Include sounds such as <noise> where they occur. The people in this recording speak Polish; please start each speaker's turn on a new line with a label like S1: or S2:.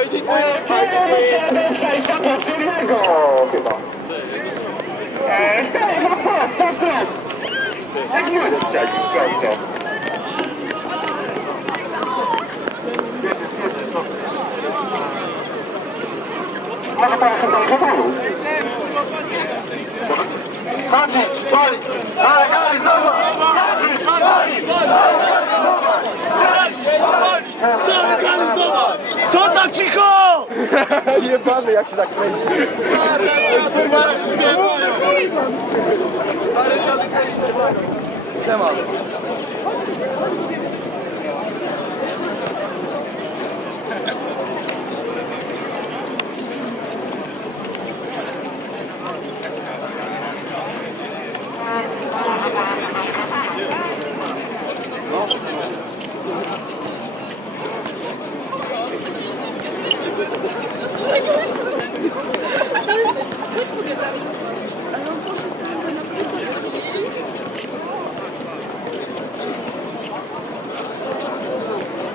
S1: Jedziemy przejścia podziemnego chyba. Eee, no prosto, prosto. Jak mówię, strzelić prosto. Może pan się tam powolów? Chodzić, walić, ale
S2: No cicho! <laughs>
S3: Jebany jak się tak kręci. Siema.